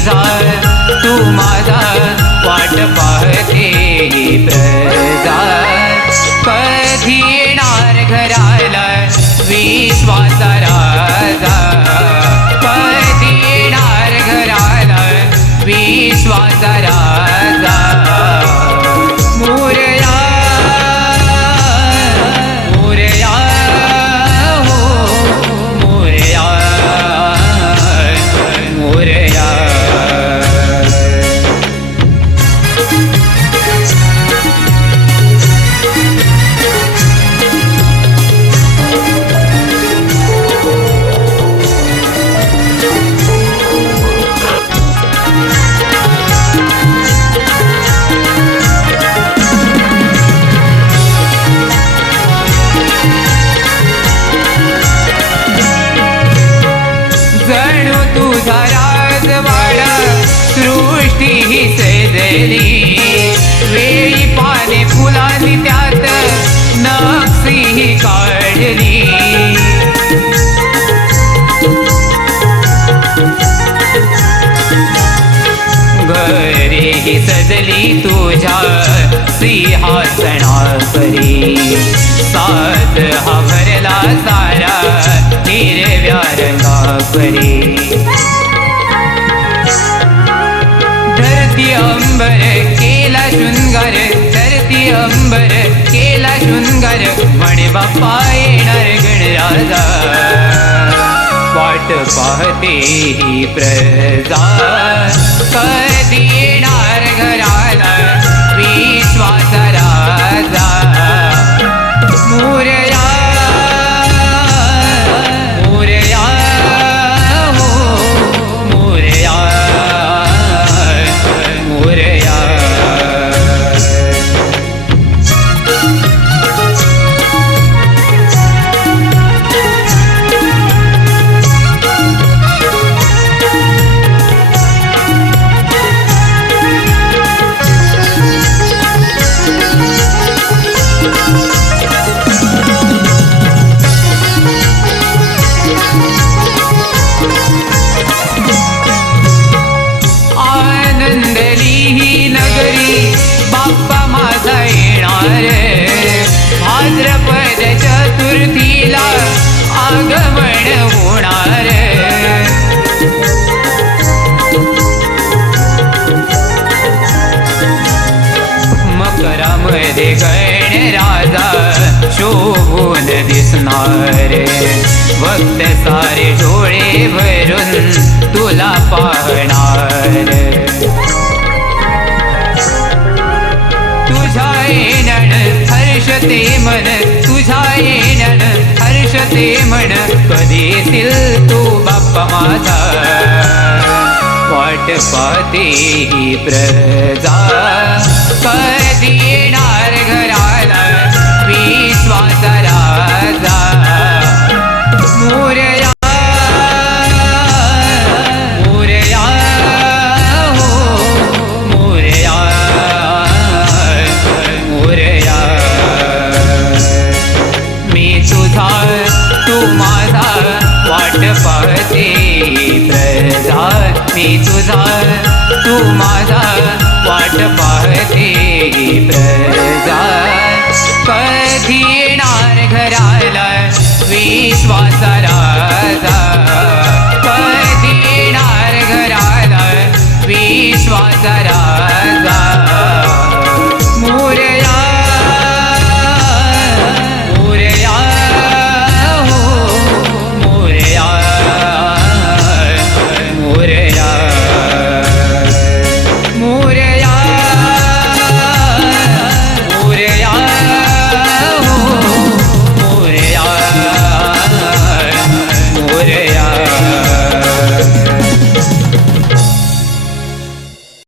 तुझा तू माझा वाट पाहते प्रजा कधी येणार घराला विश्वासा राजा कधी येणार घराला विश्वासा राजा मोरया मोरया हो मोरया मोरया जणू तुझा राजवाडा सृष्टी ही सजली वेळी पाने फुलांनी त्यात नक्षी ही काढली घरे ही सजली तुझ्या सिंहासनावरी साज हा भरला सारा हिरव्या रंगावरी धरती अंबर केला शृंगार धरती अंबर केला शृंगार म्हणे बाप्पा येणार गणराजा वाट पाहते ही प्रजा कधी येणार घराला विश्वासा राजा मोरया मोरया हो मोरया मोरया आनंदली ही नगरी बाप्पा माझा येणार भाद्रपद चतुर्थीला आगमन होणार मकरामध्ये गणराजा शोभून दिसणार भक्त सारे डोळे भरून तुला पाहणार तुझा येणं हर्षते मन तुझा येणं हर्षते मन कधी येतील तू बाप्पा माझा वाट पाहते ही प्रजा कधी येणार घराला विश्वासा राजा मोरया मोरया हो मोरया मोरया मी तुझा तू माझा वाट पाहते प्रजा मी तुझा तू माझा वाट पाहते प्रजा कधी येणार घराला विश्वासा